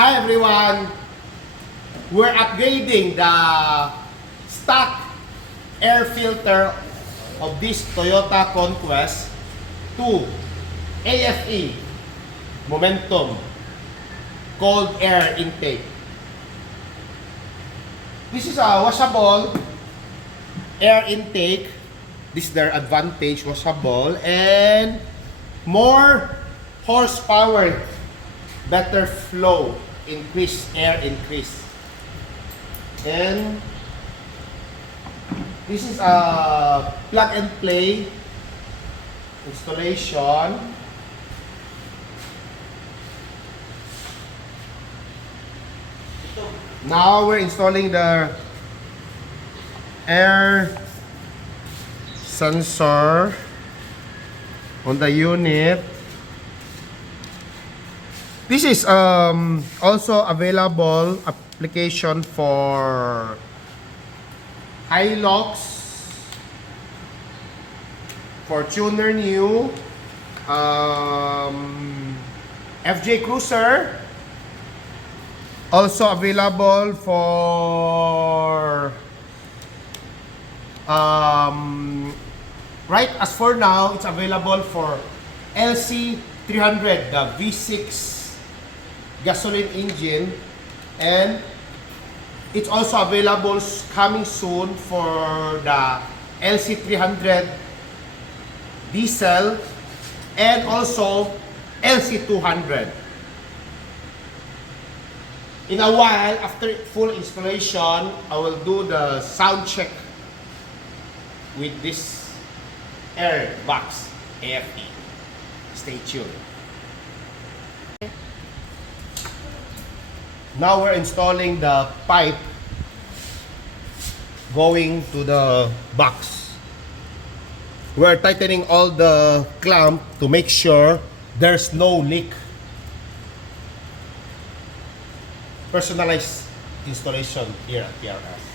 Hi everyone! We're upgrading the stock air filter of this Toyota Conquest to AFE Momentum Cold Air Intake. This is a washable air intake. This is their advantage, washable and more horsepower, better flow, increase air increase. And this is a plug and play installation. Now we're installing the air sensor on the unit. This is also available application for Hilux, Fortuner New, FJ Cruiser. Also available for right as for now, it's available for LC300, the V6 gasoline engine, and it's also available coming soon for the LC300 diesel and also LC200. In a while, after full installation, I will do the sound check with this air box AFE. Stay tuned. Now we're installing the pipe going to the box. We're tightening all the clamp to make sure there's no leak. Personalized installation here at PRS.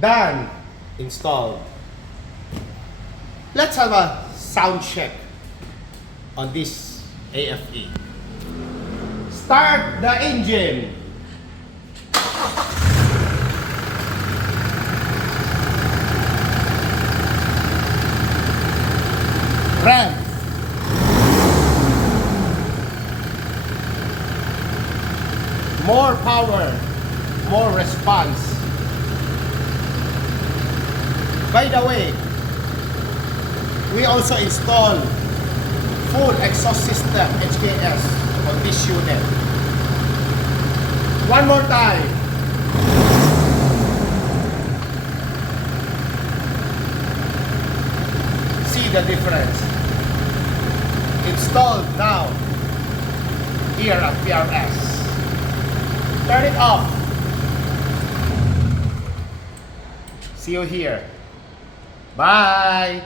Done. Installed. Let's have a sound check on this AFE. Start the engine. Rev. More power, more response. By the way, we also install full exhaust system HKS on this unit. One more time. See the difference. Installed now here at PRS. Turn it off. See you here. Bye!